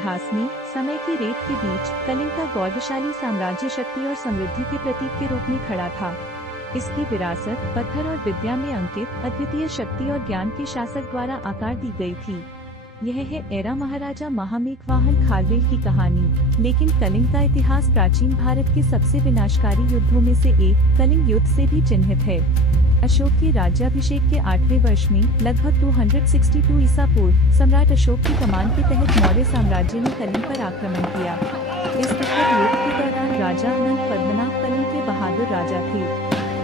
इतिहास में समय की रेत के बीच कलिंग का गौरवशाली साम्राज्य शक्ति और समृद्धि के प्रतीक के रूप में खड़ा था। इसकी विरासत पत्थर और विद्या में अंकित अद्वितीय शक्ति और ज्ञान के शासक द्वारा आकार दी गई थी। यह है एरा महाराजा महामेघवाहन खारवेल की कहानी। लेकिन कलिंग का इतिहास प्राचीन भारत के सबसे विनाशकारी युद्धों में से एक कलिंग युद्ध से भी चिन्हित है। अशोक के राज्याभिषेक के 8वें वर्ष में लगभग 262 ईसा पूर्व सम्राट अशोक की कमान के तहत मौर्य साम्राज्य ने कलिंग पर आक्रमण किया। इस दुखद युद्ध के दौरान राजा अनंत पद्मनाभ कलिंग के बहादुर राजा थे।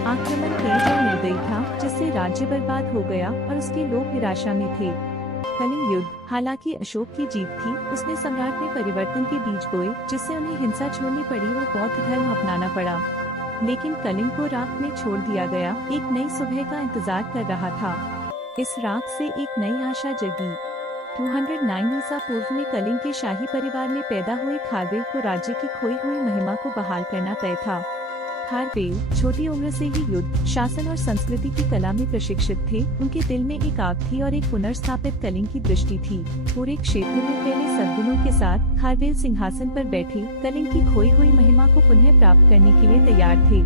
आक्रमण तेज और निर्दयी था, जिससे राज्य बर्बाद हो गया और उसके लोग निराशा में थे। कलिंग युद्ध हालांकि अशोक की जीत थी, उसमें सम्राट ने परिवर्तन के बीज बोए, जिससे उन्हें हिंसा छोड़नी पड़ी और बौद्ध धर्म अपनाना पड़ा। लेकिन कलिंग को राख में छोड़ दिया गया, एक नई सुबह का इंतजार कर रहा था। इस राख से एक नई आशा जगी। 209 ईसा पूर्व में कलिंग के शाही परिवार में पैदा हुए खारवेल को राज्य की खोई हुई महिमा को बहाल करना तय था। खारवेल छोटी उम्र से ही युद्ध, शासन और संस्कृति की कला में प्रशिक्षित थे। उनके दिल में एक आग थी और एक पुनर्स्थापित कलिंग की दृष्टि थी। पूरे क्षेत्र में फैले सद्गुणों के साथ खारवेल सिंहासन पर बैठे कलिंग की खोई हुई महिमा को पुनः प्राप्त करने के लिए तैयार थे।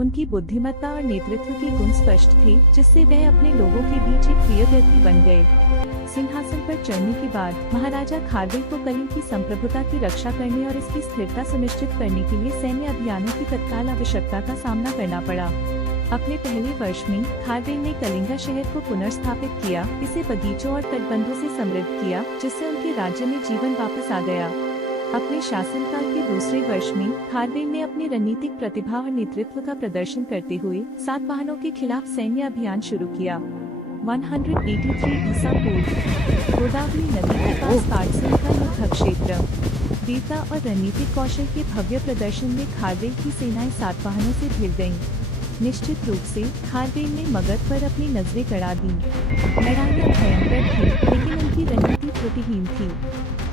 उनकी बुद्धिमत्ता और नेतृत्व के गुण स्पष्ट थे, जिससे वह अपने लोगों के बीच एक प्रिय व्यक्ति बन गए। सिंहासन पर चढ़ने के बाद महाराजा खारवेल को कलिंग की संप्रभुता की रक्षा करने और इसकी स्थिरता सुनिश्चित करने के लिए सैन्य अभियानों की तत्काल आवश्यकता का सामना करना पड़ा। अपने पहले वर्ष में खारवेल ने कलिंगा शहर को पुनर्स्थापित किया, इसे बगीचों और तटबंधों से समृद्ध किया, जिससे उनके राज्य में जीवन वापस आ गया। अपने शासनकाल के दूसरे वर्ष में खारवेल ने अपनी रणनीतिक प्रतिभा और नेतृत्व का प्रदर्शन करते हुए सातवाहनों के खिलाफ सैन्य अभियान शुरू किया। 183 ईसा पूर्व गोदावरी नदी के पास पाटसन का युद्ध क्षेत्र। वीरता और रणनीतिक कौशल के भव्य प्रदर्शन में खारवेल की सेनाएं सातवाहनों से घिर गयीं। निश्चित रूप से खारवेल ने मगध पर अपनी नजरें गड़ा दी। लड़ाइयां भयंकर थी, लेकिन उनकी रणनीति त्रुटिहीन थी।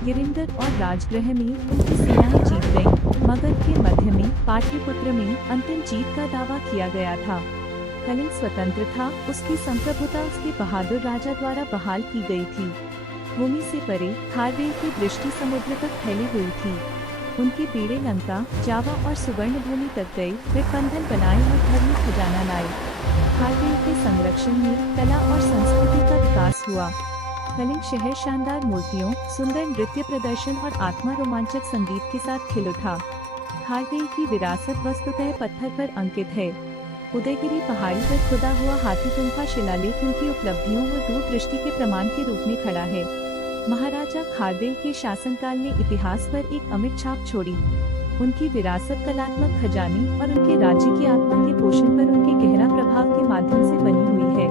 गिरिंदर और राजगृह में उनकी सेनाएं जीत गईं। मगध के मध्य में पाटलिपुत्र में अंतिम जीत का दावा किया गया था। कलिंग स्वतंत्र था, उसकी संप्रभुता उसके बहादुर राजा द्वारा बहाल की गई थी। भूमि से परे खारवेल की दृष्टि समुद्र तक फैली हुई थी। उनके बेड़े लंका, जावा और सुवर्ण भूमि तक गए, वे बंधन बनाए और धर्म खजाना लाए। खारवेल के संरक्षण में कला और संस्कृति का विकास हुआ। कलिंग शहर शानदार मूर्तियों, सुंदर नृत्य प्रदर्शन और आत्मा रोमांचक संगीत के साथ खिल उठा। खारवेल की विरासत वस्तुतः पत्थर पर अंकित है। उदयगिरी पहाड़ी पर खुदा हुआ हाथी गुम्फा शिलालेख उनकी उपलब्धियों और दूरदृष्टि के प्रमाण के रूप में खड़ा है। महाराजा खारवेल के शासनकाल ने इतिहास पर एक अमिट छाप छोड़ी। उनकी विरासत कलात्मक खजाने और उनके राज्य की आत्मा के पोषण पर उनके गहरा प्रभाव के माध्यम से बनी हुई है।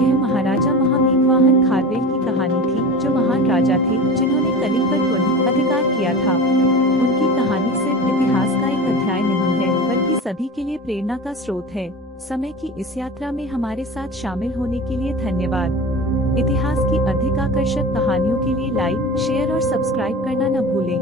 यह महाराजा महामेघवाहन खारवेल की कहानी थी, जो महान राजा थे जिन्होंने कलिंग पर पुनः अधिकार किया था। उनकी कहानी सिर्फ इतिहास का एक अध्याय नहीं है, बल्कि सभी के लिए प्रेरणा का स्रोत है। समय की इस यात्रा में हमारे साथ शामिल होने के लिए धन्यवाद। इतिहास की अधिक आकर्षक कहानियों के लिए लाइक, शेयर और सब्सक्राइब करना न भूलें।